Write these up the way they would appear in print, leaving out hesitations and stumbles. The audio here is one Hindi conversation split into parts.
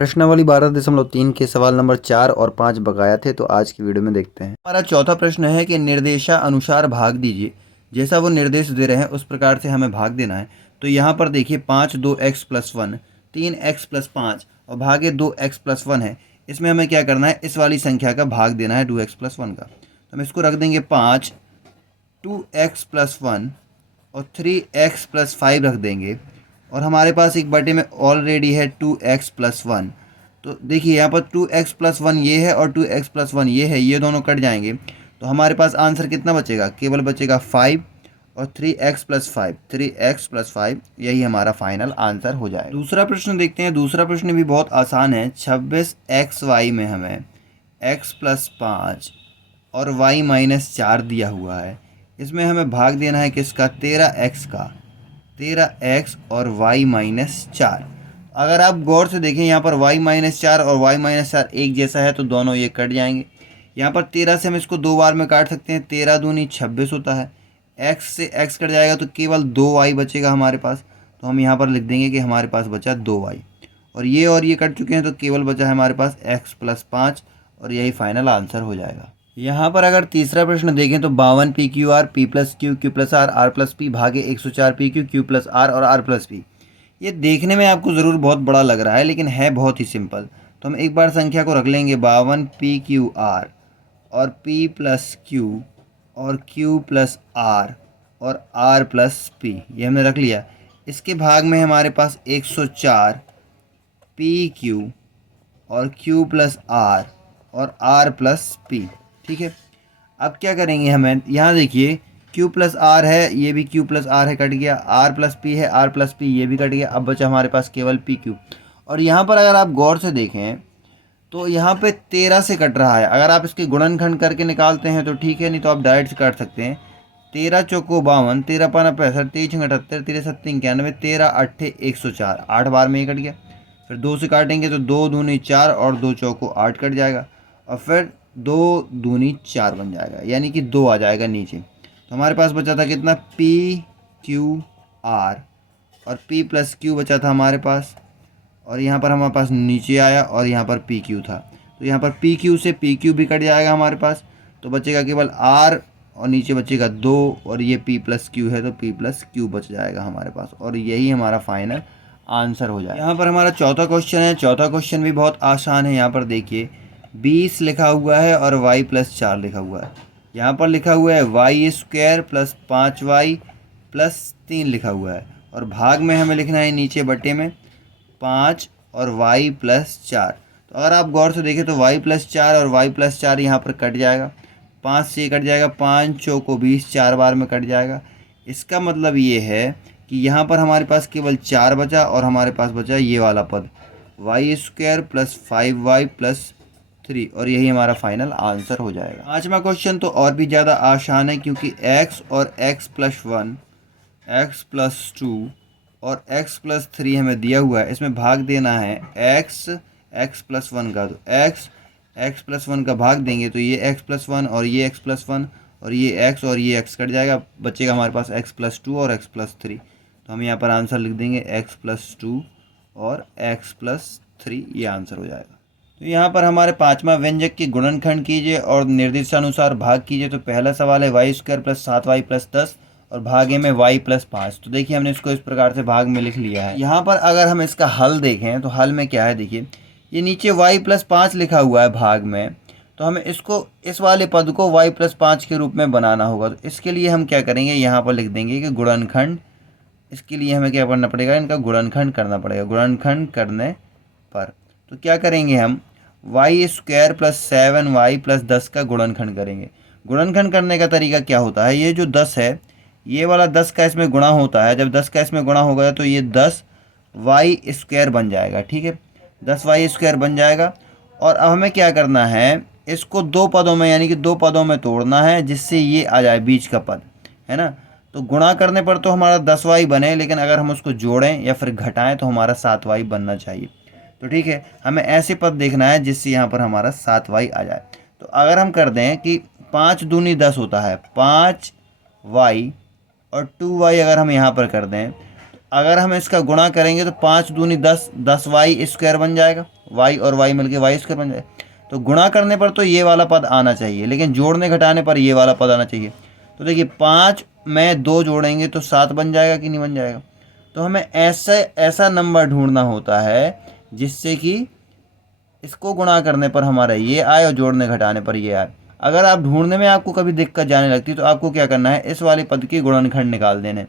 प्रश्नावली 12.3 के सवाल नंबर 4 और 5 बकाया थे, तो आज की वीडियो में देखते हैं। हमारा चौथा प्रश्न है कि निर्देशानुसार भाग दीजिए। जैसा वो निर्देश दे रहे हैं उस प्रकार से हमें भाग देना है। तो यहाँ पर देखिए 5 2x+1 3x+5 और भागे 2x+1 है। इसमें हमें क्या करना है, इस वाली संख्या का भाग देना है 2x+1 का। तो हम इसको रख देंगे 5 2x+1 और 3x+5 रख देंगे। और हमारे पास एक बटे में ऑलरेडी है 2x+1। तो देखिए यहाँ पर 2x+1 ये है और 2x+1 ये है, ये दोनों कट जाएंगे। तो हमारे पास आंसर कितना बचेगा, केवल बचेगा 5 और 3x+5 यही हमारा फाइनल आंसर हो जाएगा। दूसरा प्रश्न देखते हैं। दूसरा प्रश्न भी बहुत आसान है। 26xy में हमें x+5 और y-4 दिया हुआ है। इसमें हमें भाग देना है किसका, 13x का। 13x और y-4। अगर आप गौर से देखें यहाँ पर y-4 और y-4 एक जैसा है, तो दोनों ये कट जाएंगे। यहाँ पर 13 से हम इसको दो बार में काट सकते हैं। 13 दूनी 26 होता है। x से x कट जाएगा तो केवल 2y बचेगा हमारे पास। तो हम यहाँ पर लिख देंगे कि हमारे पास बचा 2y। और ये कट चुके हैं, तो केवल बचा है हमारे पास x+5 और यही फाइनल आंसर हो जाएगा। यहाँ पर अगर तीसरा प्रश्न देखें तो 52 PQR P+Q Q+R R+P भागे 104 PQ Q+R और R+P। ये देखने में आपको ज़रूर बहुत बड़ा लग रहा है, लेकिन है बहुत ही सिंपल। तो हम एक बार संख्या को रख लेंगे 52 PQR और P+Q और Q+R और R+P, ये हमने रख लिया। इसके भाग में हमारे पास 104 PQ और Q+R और R+P। ठीक है, अब क्या करेंगे, हमें यहाँ देखिए Q+R है, ये भी Q+R है, कट गया। R+P है, R+P ये भी कट गया। अब बचा हमारे पास केवल PQ। और यहाँ पर अगर आप गौर से देखें तो यहाँ पे 13 से कट रहा है। अगर आप इसके गुणनखंड करके निकालते हैं तो ठीक है, नहीं तो आप डायरेक्ट से काट सकते हैं। 13 चौको 52, 13 पाना 65, 23 छंग 78, 13 सत्ती 91, 13 अट्ठे 104। 8 बार में ये कट गया। फिर 2 से काटेंगे तो 2 दूनी 4 और 2 चौको 8 कट जाएगा। और फिर 2 दूनी 4 बन जाएगा, यानी कि 2 आ जाएगा नीचे। तो हमारे पास बचा था कितना, PQR और P+Q बचा था हमारे पास। और यहाँ पर हमारे पास नीचे आया और यहाँ पर PQ था। तो यहाँ पर PQ से PQ भी कट जाएगा हमारे पास। तो बचेगा केवल R और नीचे बचेगा 2 और ये P+Q है, तो P+Q बच जाएगा हमारे पास। और यही हमारा फाइनल आंसर हो जाएगा। यहाँ पर हमारा चौथा क्वेश्चन है। चौथा क्वेश्चन भी बहुत आसान है। यहाँ पर देखिए 20 लिखा हुआ है और y+4 लिखा हुआ है। यहाँ पर लिखा हुआ है y² + 5y+3 लिखा हुआ है। और भाग में हमें लिखना है नीचे बटे में 5 और y+4। तो अगर आप गौर से देखें तो y+4 और y+4 यहाँ पर कट जाएगा। 5 से ये कट जाएगा, 5 चौको 20, 4 बार में कट जाएगा। इसका मतलब ये है कि यहाँ पर हमारे पास केवल 4 बचा और हमारे पास बचा ये वाला पद y² + 5y+3, और यही हमारा फाइनल आंसर हो जाएगा। पाँचवा क्वेश्चन तो और भी ज़्यादा आसान है, क्योंकि x और x+1 x+2 और x+3 हमें दिया हुआ है। इसमें भाग देना है x+1 का। तो x+1 का भाग देंगे तो ये x+1 और ये x+1 और ये x और ये x कट जाएगा। बचेगा हमारे पास x+2 और x+3। तो हम यहाँ पर आंसर लिख देंगे x+2 और x+3, ये आंसर हो जाएगा। तो यहाँ पर हमारे पांचवा व्यंजक की गुणनखंड कीजिए और निर्देशानुसार भाग कीजिए। तो पहला सवाल है y² + 7y+10 और भागे में y+5। तो देखिए हमने इसको इस प्रकार से भाग में लिख लिया है। यहाँ पर अगर हम इसका हल देखें तो हल में क्या है, देखिए ये नीचे y+5 लिखा हुआ है भाग में। तो हमें इसको, इस वाले पद को y+5 के रूप में बनाना होगा। तो इसके लिए हम क्या करेंगे, यहाँ पर लिख देंगे कि गुणनखंड। इसके लिए हमें क्या करना पड़ेगा, इनका गुणनखंड करना पड़ेगा। गुणनखंड करने पर तो क्या करेंगे, हम y² + 7y+10 का गुणनखंड करेंगे। गुणनखंड करने का तरीका क्या होता है, ये जो 10 है, ये वाला 10 का इसमें गुणा होता है। जब 10 का इसमें गुणा होगा तो ये 10y² बन जाएगा। ठीक है, 10y² बन जाएगा। और अब हमें क्या करना है, इसको दो पदों में, यानी कि दो पदों में तोड़ना है, जिससे ये आ जाए बीच का पद, है ना। तो गुणा करने पर तो हमारा 10y बने, लेकिन अगर हम उसको जोड़ें या फिर घटाएं तो हमारा 7y बनना चाहिए। तो ठीक है, हमें ऐसे पद देखना है जिससे यहाँ पर हमारा 7y आ जाए। तो अगर हम कर दें कि 5 दूनी 10 होता है, 5y और 2y अगर हम यहाँ पर कर दें, तो अगर हम इसका गुणा करेंगे तो 5 दूनी 10, 10y² बन जाएगा, y और y मिलके y² बन जाएगा। तो गुणा करने पर तो ये वाला पद आना चाहिए, लेकिन जोड़ने घटाने पर ये वाला पद आना चाहिए। तो देखिए 5 में 2 जोड़ेंगे तो 7 बन जाएगा कि नहीं बन जाएगा। तो हमें ऐसा नंबर ढूंढना होता है जिससे कि इसको गुणा करने पर हमारा ये आए और जोड़ने घटाने पर ये आए। अगर आप ढूंढने में आपको कभी दिक्कत जाने लगती तो आपको क्या करना है, इस वाले पद के गुणनखंड निकाल देने।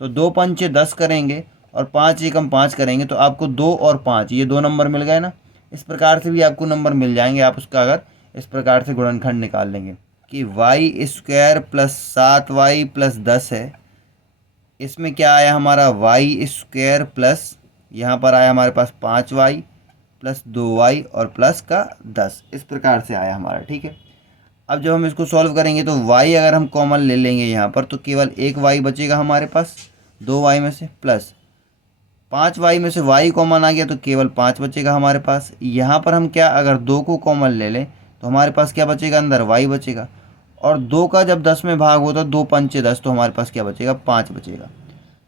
तो 2 पंचे 10 करेंगे और 5 एकम 5 करेंगे तो आपको 2 और 5 ये 2 नंबर मिल गए ना। इस प्रकार से भी आपको नंबर मिल जाएंगे, आप उसका अगर इस प्रकार से गुणनखंड निकाल लेंगे कि y² प्लस 7y प्लस 10 है। इसमें क्या आया हमारा y² प्लस यहाँ पर आया हमारे पास 5y प्लस 2y और प्लस का 10, इस प्रकार से आया हमारा। ठीक है, अब जब हम इसको सॉल्व करेंगे तो y अगर हम कॉमन ले लेंगे यहाँ पर तो केवल एक y बचेगा हमारे पास 2y में से, प्लस 5y में से y कॉमन आ गया तो केवल 5 बचेगा हमारे पास। यहाँ पर हम क्या अगर 2 को कॉमन ले लें तो हमारे पास क्या बचेगा, अंदर y बचेगा। और 2 का जब 10 में भाग होता 2 पंचे 10 तो हमारे पास क्या बचेगा, 5 बचेगा।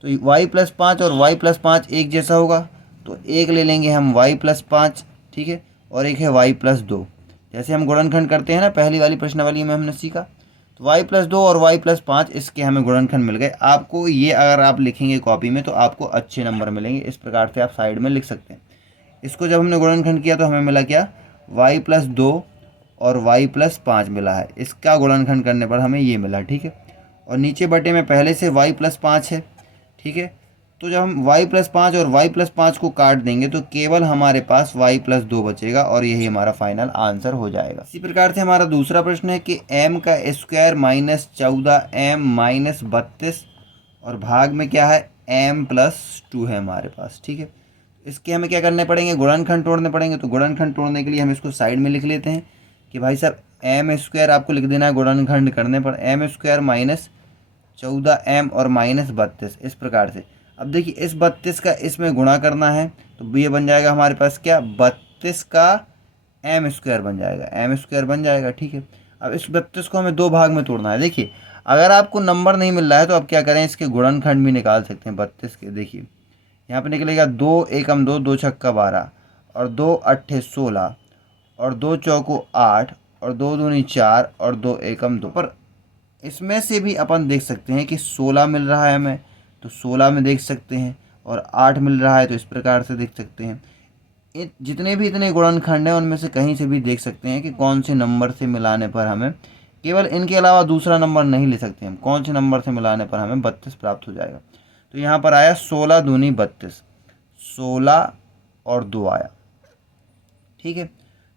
तो y प्लस 5 और y प्लस 5 एक जैसा होगा तो एक ले लेंगे हम y प्लस 5, ठीक है, और एक है y प्लस 2। जैसे हम गुणनखंड करते हैं ना, पहली वाली प्रश्नावली में हमने सीखा, तो y प्लस 2 और y प्लस 5 इसके हमें गुणनखंड मिल गए। आपको ये अगर आप लिखेंगे कॉपी में तो आपको अच्छे नंबर मिलेंगे। इस प्रकार से आप साइड में लिख सकते हैं। इसको जब हमने गुणनखंड किया तो हमें मिला क्या, y प्लस 2 और y प्लस 5 मिला है। इसका गुणनखंड करने पर हमें ये मिला, ठीक है। और नीचे बटे में पहले से y प्लस 5 है, ठीक है। तो जब हम y प्लस 5 और y प्लस 5 को काट देंगे तो केवल हमारे पास y प्लस 2 बचेगा और यही हमारा फाइनल आंसर हो जाएगा। इसी प्रकार से हमारा दूसरा प्रश्न है कि m का स्क्वायर माइनस 14m माइनस 32 और भाग में क्या है m प्लस 2 है हमारे पास, ठीक है। इसके हमें क्या करने पड़ेंगे, गुणनखंड तोड़ने पड़ेंगे। तो गुणनखंड तोड़ने के लिए हम इसको साइड में लिख लेते हैं कि भाई साहब m² आपको लिख देना है गुणनखंड करने पर m² माइनस 14m और माइनस 32, इस प्रकार से। अब देखिए इस 32 का इसमें गुणा करना है तो ये बन जाएगा हमारे पास क्या, 32 का m² बन जाएगा, m² बन जाएगा, ठीक है। अब इस 32 को हमें 2 भाग में तोड़ना है। देखिए अगर आपको नंबर नहीं मिल रहा है तो आप क्या करें, इसके गुणनखंड भी निकाल सकते हैं 32 के। देखिए यहाँ पे निकलेगा 2 एकम 2, 2 छक्का 12 और 2 अट्ठे 16 और 2 चौको 8 और 2 दूनी 4 और 2 एकम 2। पर इसमें से भी अपन देख सकते हैं कि 16 मिल रहा है हमें तो 16 में देख सकते हैं, और 8 मिल रहा है तो इस प्रकार से देख सकते हैं। जितने भी इतने गुणनखंड हैं उनमें से कहीं से भी देख सकते हैं कि कौन से नंबर से मिलाने पर हमें, केवल इनके अलावा दूसरा नंबर नहीं ले सकते हम, कौन से नंबर से मिलाने पर हमें 32 प्राप्त हो जाएगा। तो यहाँ पर आया 16 दूनी 32, 16 और 2 आया, ठीक है।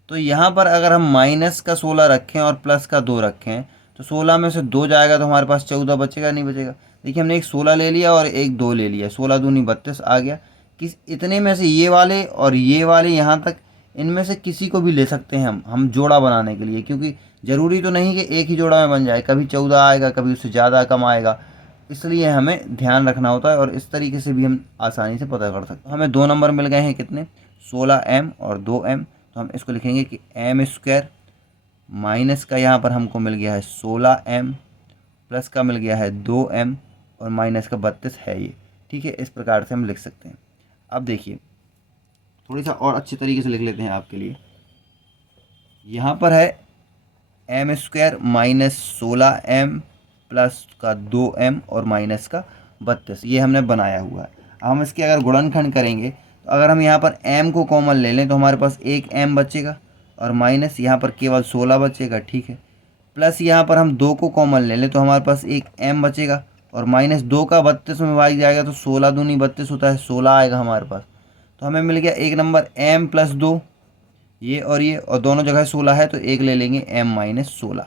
तो यहाँ पर अगर हम माइनस का 16 रखें और प्लस का 2 रखें तो 16 में से 2 जाएगा तो हमारे पास 14 बचेगा, नहीं बचेगा। देखिए हमने एक 16 ले लिया और एक 2 ले लिया, 16 दूनी 32 आ गया। किस इतने में से ये वाले और ये वाले यहाँ तक, इनमें से किसी को भी ले सकते हैं हम जोड़ा बनाने के लिए, क्योंकि ज़रूरी तो नहीं कि एक ही जोड़ा में बन जाए, कभी 14 आएगा कभी उससे ज़्यादा कम आएगा, इसलिए हमें ध्यान रखना होता है। और इस तरीके से भी हम आसानी से पता कर सकते हैं। हमें 2 नंबर मिल गए हैं, कितने, 16m और 2m। तो हम इसको लिखेंगे कि m² माइनस का यहाँ पर हमको मिल गया है 16m प्लस का मिल गया है 2m और माइनस का 32 है ये, ठीक है। इस प्रकार से हम लिख सकते हैं। अब देखिए थोड़ी सा और अच्छे तरीके से लिख लेते हैं आपके लिए। यहाँ पर है m² माइनस 16m प्लस का 2m और माइनस का 32, ये हमने बनाया हुआ है। हम इसके अगर गुणनखंड करेंगे तो अगर हम यहाँ पर m को कॉमन ले लें तो हमारे पास एक m बचेगा और माइनस यहाँ पर केवल 16 बचेगा, ठीक है। प्लस यहाँ पर हम 2 को कॉमन ले लें तो हमारे पास एक m बचेगा और माइनस 2 का 32 में भाग जाएगा तो 16 दूनी 32 होता है, 16 आएगा हमारे पास। तो हमें मिल गया एक नंबर m प्लस 2, ये और दोनों जगह 16 है तो एक ले लेंगे m माइनस 16,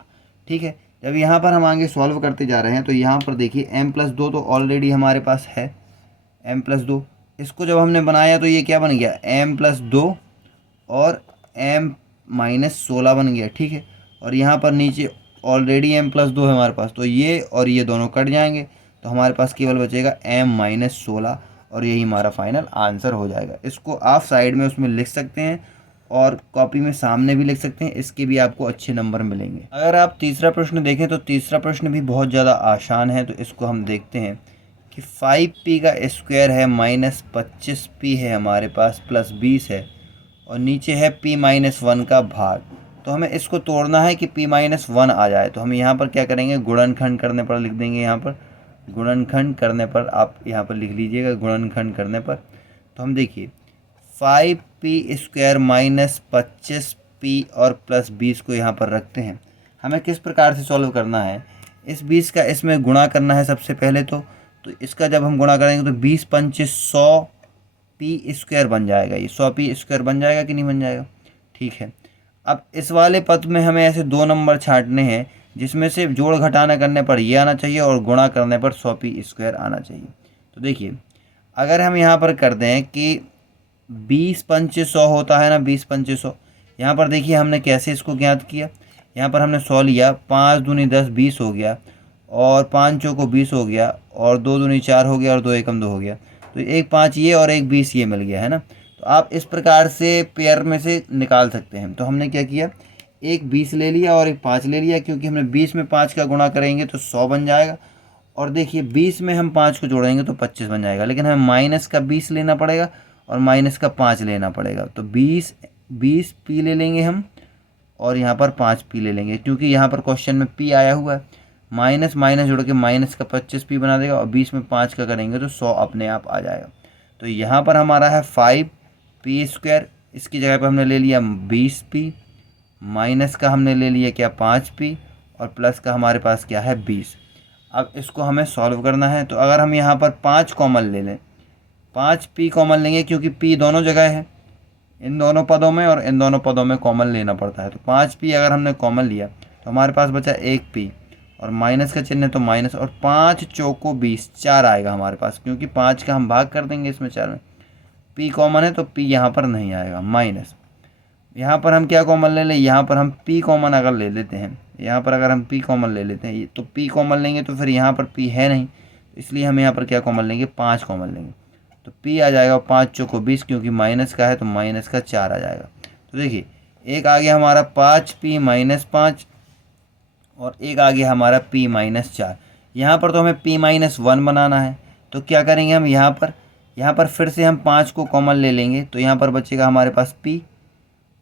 ठीक है। जब यहाँ पर हम आगे सॉल्व करते जा रहे हैं तो यहाँ पर देखिए m प्लस 2 तो ऑलरेडी हमारे पास है, m प्लस 2। इसको जब हमने बनाया तो ये क्या बन गया, m प्लस 2 और m माइनस 16 बन गया, ठीक है। और यहाँ पर नीचे ऑलरेडी m प्लस 2 है हमारे पास, तो ये और ये दोनों कट जाएंगे तो हमारे पास केवल बचेगा m माइनस 16 और यही हमारा फाइनल आंसर हो जाएगा। इसको आप साइड में उसमें लिख सकते हैं और कॉपी में सामने भी लिख सकते हैं, इसके भी आपको अच्छे नंबर मिलेंगे। अगर आप तीसरा प्रश्न देखें तो तीसरा प्रश्न भी बहुत ज़्यादा आसान है। तो इसको हम देखते हैं कि 5p का स्क्वायर है माइनस 25p है हमारे पास प्लस 20 है, और नीचे है p-1 का भाग। तो हमें इसको तोड़ना है कि p-1 आ जाए। तो हम यहाँ पर क्या करेंगे, गुणनखंड करने पर लिख देंगे। यहाँ पर गुणनखंड करने पर आप यहाँ पर लिख लीजिएगा, गुणनखंड करने पर। तो हम देखिए 5p स्क्वायर माइनस 25p और प्लस 20 को यहाँ पर रखते हैं। हमें किस प्रकार से सॉल्व करना है, इस 20 का इसमें गुणा करना है सबसे पहले। तो इसका जब हम गुणा करेंगे तो 20 पंचे 100p स्क्वायर बन जाएगा। ये 100p स्क्वायर बन जाएगा कि नहीं बन जाएगा? ठीक है। अब इस वाले पद में हमें ऐसे 2 नंबर छांटने हैं जिसमें से जोड़ घटाना करने पर ये आना चाहिए और गुणा करने पर 100p स्क्वायर आना चाहिए। तो देखिए अगर हम यहाँ पर कर दें कि 20 पंचे 100 होता है ना, 20 पंचे 100, यहाँ पर देखिए हमने कैसे इसको ज्ञात किया। यहाँ पर हमने 100 लिया, 5 दूनी 10 20 हो गया, और 5 चौको 20 हो गया, और 2 दूनी 4 हो गया, और 2 एकम 2 हो गया। तो एक 5 ये और एक 20 ये मिल गया है ना। तो आप इस प्रकार से पेयर में से निकाल सकते हैं। तो हमने क्या किया, एक 20 ले लिया और एक 5 ले लिया, क्योंकि हमने 20 में 5 का गुणा करेंगे तो 100 बन जाएगा, और देखिए 20 में हम 5 को जोड़ेंगे तो 25 बन जाएगा। लेकिन हमें माइनस का 20 लेना पड़ेगा और माइनस का 5 लेना पड़ेगा। तो 20 पी ले लेंगे हम, और यहाँ पर 5p ले लेंगे, क्योंकि यहाँ पर क्वेश्चन में p आया हुआ है। माइनस माइनस जोड़ के माइनस का 25p बना देगा, और 20 में 5 का करेंगे तो 100 अपने आप आ जाएगा। तो यहाँ पर हमारा है 5p स्क्वायर, इसकी जगह पर हमने ले लिया 20p, माइनस का हमने ले लिया क्या 5p, और प्लस का हमारे पास क्या है 20। अब इसको हमें सॉल्व करना है। तो अगर हम यहाँ पर 5 कॉमन ले लें, 5p कॉमन लेंगे, क्योंकि p दोनों जगह है, इन दोनों पदों में और इन दोनों पदों में कॉमन लेना पड़ता है। तो 5p अगर हमने कॉमन लिया तो हमारे पास बचा 1p, और माइनस का चिन्ह है तो माइनस, और 5 चौको 20, 4 आएगा हमारे पास, क्योंकि 5 का हम भाग कर देंगे इसमें 4 में। p कॉमन है तो p यहाँ पर नहीं आएगा, माइनस। यहाँ पर हम क्या कॉमन ले लें, यहाँ पर हम p कॉमन अगर ले लेते हैं, यहाँ पर अगर हम p कॉमन ले लेते हैं तो p कॉमन लेंगे तो फिर यहाँ पर p है नहीं, इसलिए हम यहाँ पर क्या कॉमन लेंगे, 5 कॉमन लेंगे। तो p आ जाएगा 5 चौको 20, क्योंकि माइनस का है तो माइनस का 4 आ जाएगा। तो देखिए एक आ गया हमारा 5p माइनस 5, और एक आ गया हमारा p माइनस 4। यहाँ पर तो हमें p-1 बनाना है। तो क्या करेंगे हम, यहाँ पर फिर से हम 5 को कॉमन ले लेंगे, तो यहाँ पर बचेगा हमारे पास p,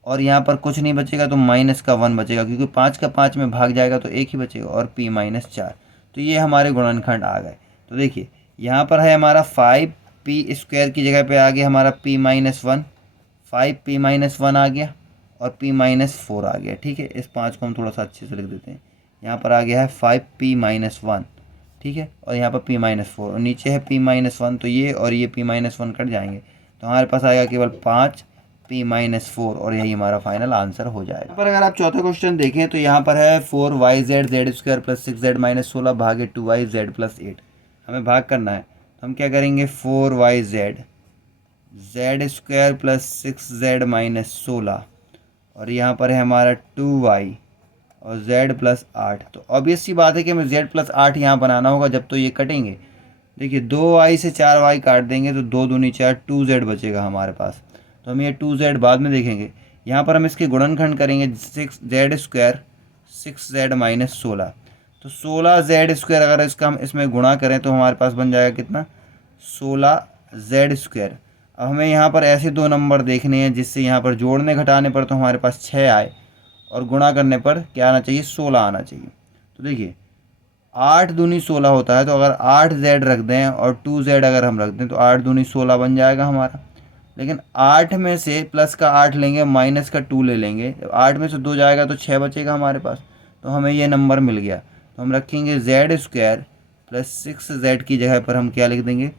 और यहाँ पर कुछ नहीं बचेगा तो माइनस का 1 बचेगा, क्योंकि 5 का 5 में भाग जाएगा तो एक ही बचेगा, और p-4। तो ये हमारे गुणनखंड आ गए। तो देखिए यहाँ पर है हमारा 5p स्क्वायर की जगह पे आ गया हमारा p-1, 5p-1 आ गया, और p-4 आ गया। ठीक है, इस 5 को हम थोड़ा सा अच्छे से लिख देते हैं। यहाँ पर आ गया है 5p-1, ठीक है, और यहाँ पर p-4, और नीचे है p-1। तो ये और ये p-1 कट जाएंगे, तो हमारे पास आएगा केवल 5p-4, और यही हमारा फाइनल आंसर हो जाएगा। यहाँ पर अगर आप चौथा क्वेश्चन देखें तो यहाँ पर है 4yz z square plus 6z - 16 भागे 2yz प्लस 8। हमें भाग करना है, तो हम क्या करेंगे, 4yz z square plus 6z - 16, और यहाँ पर है हमारा 2y और z प्लस 8। तो ऑब्वियस सी बात है कि हमें z प्लस 8 यहाँ बनाना होगा जब तो ये कटेंगे। देखिए 2y से 4y काट देंगे तो 2 दूनी 4, 2z बचेगा हमारे पास। तो हम ये 2z बाद में देखेंगे। यहाँ पर हम इसके गुणनखंड करेंगे, 6z स्क्वायर 6z - 16। तो 16z स्क्वायर अगर इसका हम इसमें गुणा करें तो हमारे पास बन जाएगा कितना, 16z स्क्वायर। अब हमें यहाँ पर ऐसे 2 नंबर देखने हैं जिससे यहाँ पर जोड़ने घटाने पर तो हमारे पास 6 आए, और गुणा करने पर क्या आना चाहिए, 16 आना चाहिए। तो देखिए 8 दूनी 16 होता है, तो अगर 8z रख दें और 2z अगर हम रख दें तो 8 दूनी 16 बन जाएगा हमारा। लेकिन 8 में से प्लस का 8 लेंगे, माइनस का 2 ले लेंगे, जब 8 में से 2 जाएगा तो 6 बचेगा हमारे पास। तो हमें ये नंबर मिल गया। तो हम रखेंगे z स्क्वायर प्लस 6z की जगह पर हम क्या लिख देंगे,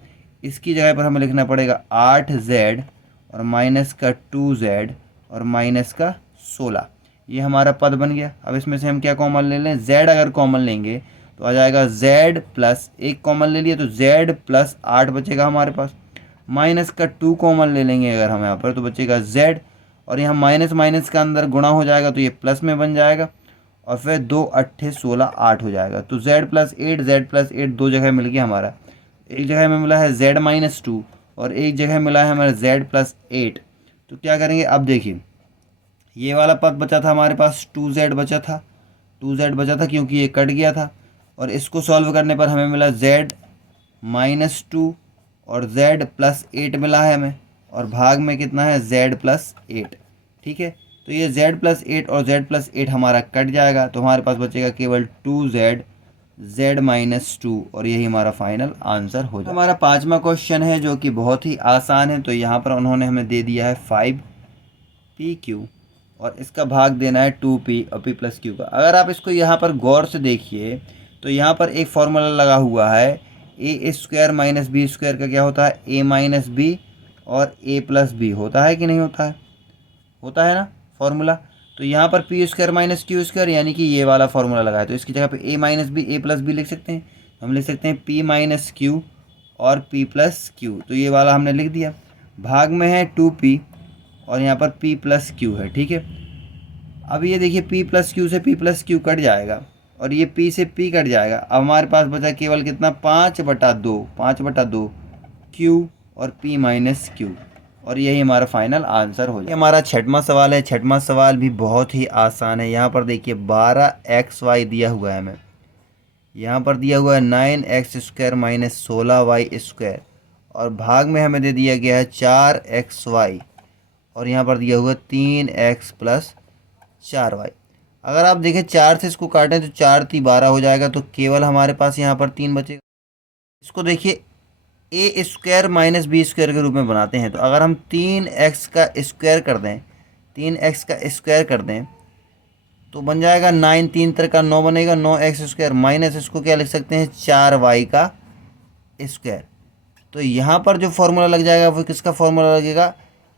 इसकी जगह पर हमें लिखना पड़ेगा 8z और माइनस का 2z और माइनस का 16। ये हमारा पद बन गया। अब इसमें से हम क्या कॉमन ले लें, z अगर कॉमन लेंगे तो आ जाएगा z प्लस, एक कॉमन ले लिए तो z प्लस 8 बचेगा हमारे पास। माइनस का 2 कॉमन ले लेंगे अगर हम यहाँ पर तो बचेगा z, और यहाँ माइनस माइनस का अंदर गुणा हो जाएगा तो ये प्लस में बन जाएगा, और फिर 2 8 16 8 हो जाएगा। तो z प्लस 8 दो जगह मिल गया हमारा। एक जगह में मिला है z - 2 और एक जगह मिला है हमारा z प्लस 8। तो क्या करेंगे, अब देखिए ये वाला पद बचा था हमारे पास, 2z बचा था, 2z बचा था क्योंकि ये कट गया था, और इसको सॉल्व करने पर हमें मिला z -2 और z प्लस 8 मिला है हमें, और भाग में कितना है z प्लस 8। ठीक है, तो ये z प्लस 8 और z प्लस 8 हमारा कट जाएगा, तो हमारे पास बचेगा केवल 2z z -2, और यही हमारा फाइनल आंसर हो जाएगा। हमारा पांचवा क्वेश्चन है जो कि बहुत ही आसान है। तो यहाँ पर उन्होंने हमें दे दिया है 5pq और इसका भाग देना है 2p और p प्लस क्यू का। अगर आप इसको यहाँ पर गौर से देखिए तो यहाँ पर एक फॉर्मूला लगा हुआ है, ए स्क्वायर माइनस बी स्क्वायर का क्या होता है, a माइनस बी और a प्लस बी होता है कि नहीं होता है, होता है ना फॉर्मूला। तो यहाँ पर P square minus Q square यानी कि ये वाला फॉर्मूला लगा है, तो इसकी जगह पे a minus B a plus B लिख सकते हैं। हम लिख सकते हैं p माइनस क्यू और p प्लस क्यू, तो ये वाला हमने लिख दिया। भाग में है 2p और यहाँ पर p प्लस क्यू है। ठीक है, अब ये देखिए p प्लस क्यू से p प्लस क्यू कट जाएगा और ये p से p कट जाएगा। अब हमारे पास बचा केवल कितना, 5/2 q और p माइनस क्यू, और यही हमारा फाइनल आंसर हो जाए। हमारा छठवां सवाल है। छठवां सवाल भी बहुत ही आसान है। यहाँ पर देखिए 12xy दिया हुआ है हमें, यहाँ पर दिया हुआ है 9x² माइनस 16y स्क्वायर, और भाग में हमें दे दिया गया है 4xy और यहाँ पर दिया हुआ 3x प्लस 4y। अगर आप देखें 4 से इसको काटें तो 4 × 3 = 12 हो जाएगा, तो केवल हमारे पास यहाँ पर 3 बचेगा। इसको देखिए ए स्क्वायर माइनस बी स्क्वायर के रूप में बनाते हैं, तो अगर हम 3x का स्क्वायर कर दें, 3x का स्क्वायर कर दें तो बन जाएगा 9, 3 × 3 = 9 बनेगा, 9x² माइनस इसको क्या लिख सकते हैं 4y का स्क्वायर। तो यहाँ पर जो फॉर्मूला लग जाएगा वो किसका फॉर्मूला लगेगा,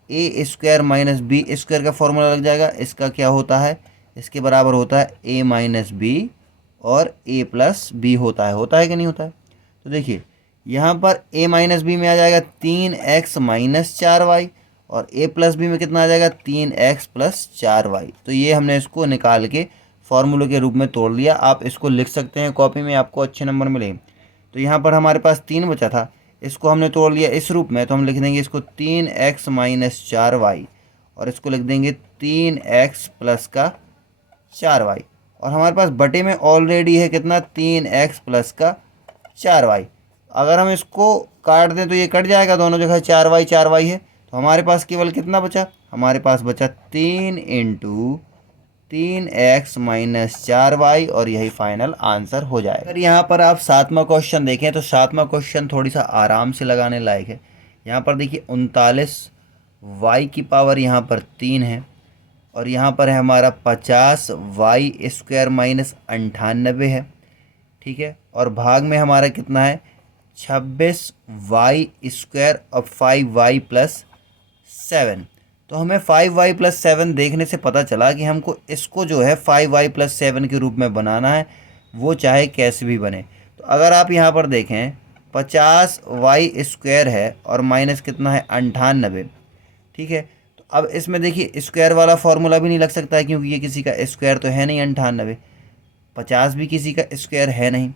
ए स्क्वायर माइनस बी स्क्वायर का फॉर्मूला लग जाएगा। इसका क्या होता है, इसके बराबर होता है a माइनस बी और a प्लस बी होता है कि नहीं होता है। तो देखिए यहाँ पर a माइनस बी में आ जाएगा 3x माइनस 4y और a प्लस बी में कितना आ जाएगा 3x प्लस 4y। तो ये हमने इसको निकाल के फॉर्मूले के रूप में तोड़ लिया। आप इसको लिख सकते हैं कॉपी में, आपको अच्छे नंबर मिले। तो यहाँ पर हमारे पास 3 बचा था, इसको हमने तोड़ लिया इस रूप में, तो हम लिख देंगे इसको 3x माइनस 4y और इसको लिख देंगे 3x प्लस का 4y, और हमारे पास बटे में ऑलरेडी है कितना 3x प्लस का 4y। अगर हम इसको काट दें तो ये कट जाएगा, दोनों जगह 4y है, तो हमारे पास केवल कितना बचा, हमारे पास बचा 3 × 3x माइनस 4y, और यही फाइनल आंसर हो जाएगा। अगर यहाँ पर आप सातवां क्वेश्चन देखें तो सातवां क्वेश्चन थोड़ी सा आराम से लगाने लायक है। यहाँ पर देखिए 39y की पावर यहाँ पर 3 है, और यहाँ पर है हमारा 50y² माइनस 98 है। ठीक है, और भाग में हमारा कितना है 26y² और 5y प्लस 7। तो हमें 5y प्लस 7 देखने से पता चला कि हमको इसको जो है 5y प्लस 7 के रूप में बनाना है, वो चाहे कैसे भी बने। तो अगर आप यहाँ पर देखें 50y² है और माइनस कितना है 98। ठीक है, तो अब इसमें देखिए स्क्वायर वाला फॉर्मूला भी नहीं लग सकता है, क्योंकि ये किसी का स्क्वायर तो है नहीं 98, 50 भी किसी का स्क्वायर है नहीं।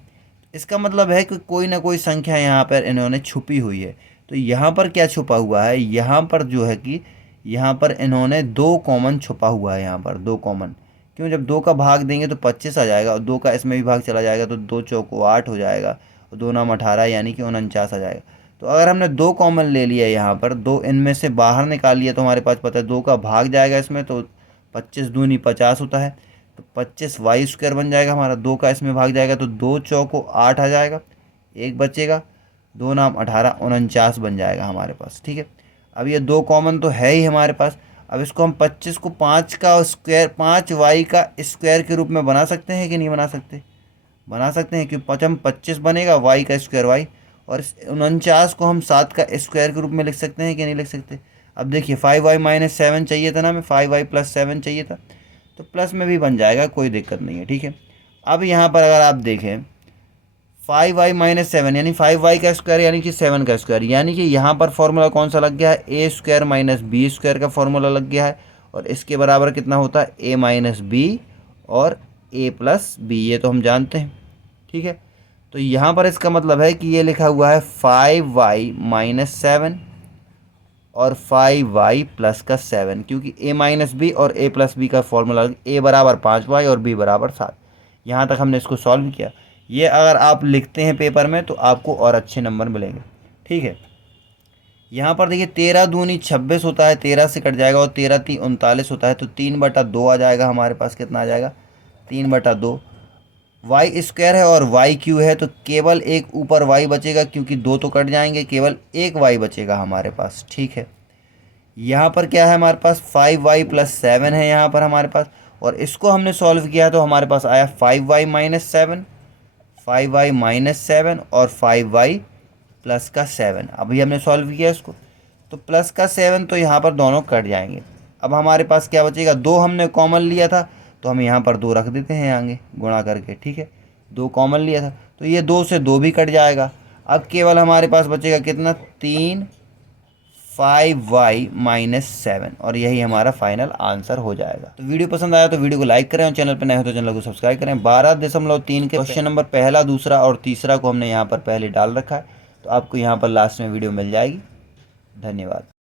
इसका मतलब है कि कोई ना कोई संख्या यहाँ पर इन्होंने छुपी हुई है। तो यहाँ पर क्या छुपा हुआ है, यहाँ पर जो है कि यहाँ पर इन्होंने 2 कॉमन छुपा हुआ है। यहाँ पर 2 कॉमन क्यों, जब 2 का भाग देंगे तो 25 आ जाएगा, और 2 का इसमें भी भाग चला जाएगा तो 2 चौको 8 हो जाएगा, और 2 नाम 18 यानी कि 49 आ जाएगा। तो अगर हमने 2 कॉमन ले लिया यहाँ पर, 2 इनमें से बाहर निकाल लिया, तो हमारे पास पता है 2 का भाग जाएगा इसमें, तो 25 दूनी 50 होता है, तो 25y² बन जाएगा हमारा। 2 का इसमें भाग जाएगा तो 2 चौको 8 आ जाएगा, 1 बचेगा, 2 नाम 18, 49 बन जाएगा हमारे पास। ठीक है, अब ये 2 कॉमन तो है ही हमारे पास। अब इसको हम 25 को 5 का स्क्वायर 5y का स्क्वायर के रूप में बना सकते हैं कि नहीं बना सकते, बना सकते हैं, क्योंकि 25 बनेगा y का स्क्वायर y, और इस 49 को हम 7 का स्क्वायर के रूप में लिख सकते हैं कि नहीं लिख सकते। अब देखिए 5y माइनस 7 चाहिए था ना, हमें 5y प्लस 7 चाहिए था, तो प्लस में भी बन जाएगा, कोई दिक्कत नहीं है। ठीक है, अब यहाँ पर अगर आप देखें 5y माइनस 7 यानी 5y का स्क्वायर यानी कि 7 का स्क्वायर, यानी कि यहाँ पर फॉर्मूला कौन सा लग गया है, a² माइनस b² का फॉर्मूला लग गया है, और इसके बराबर कितना होता है a माइनस बी और a प्लस बी, ये तो हम जानते हैं। ठीक है, तो यहाँ पर इसका मतलब है कि ये लिखा हुआ है 5y माइनस 7 और 5y प्लस का 7, क्योंकि a माइनस बी और a प्लस बी का फॉर्मूला a बराबर 5y और b बराबर 7। यहाँ तक हमने इसको सॉल्व किया। ये अगर आप लिखते हैं पेपर में तो आपको और अच्छे नंबर मिलेंगे। ठीक है, यहाँ पर देखिए 13 दूनी 26 होता है, 13 से कट जाएगा, और 13 3 39 होता है, तो 3/2 आ जाएगा हमारे पास। कितना आ जाएगा? 3/2। वाई स्क्वायर है और वाई क्यू है, तो केवल एक ऊपर वाई बचेगा, क्योंकि दो तो कट जाएंगे, केवल एक वाई बचेगा हमारे पास। ठीक है, यहाँ पर क्या है हमारे पास? 5y+7 है यहाँ पर हमारे पास, और इसको हमने सॉल्व किया तो हमारे पास आया 5y-7, 5y-7 और 5y+7। अभी हमने सॉल्व किया इसको, तो +7 तो यहाँ पर दोनों कट जाएंगे। अब हमारे पास क्या बचेगा? 2 हमने कॉमन लिया था, तो हम यहाँ पर 2 रख देते हैं आगे गुणा करके। ठीक है, 2 कॉमन लिया था, तो ये 2 से 2 भी कट जाएगा। अब केवल हमारे पास बचेगा कितना? 3 5y-7, और यही हमारा फाइनल आंसर हो जाएगा। तो वीडियो पसंद आया तो वीडियो को लाइक करें, और चैनल पर नए हो तो चैनल को सब्सक्राइब करें। 12.3 के क्वेश्चन नंबर पहला, दूसरा और तीसरा को हमने यहाँ पर पहले डाल रखा है, तो आपको यहाँ पर लास्ट में वीडियो मिल जाएगी। धन्यवाद।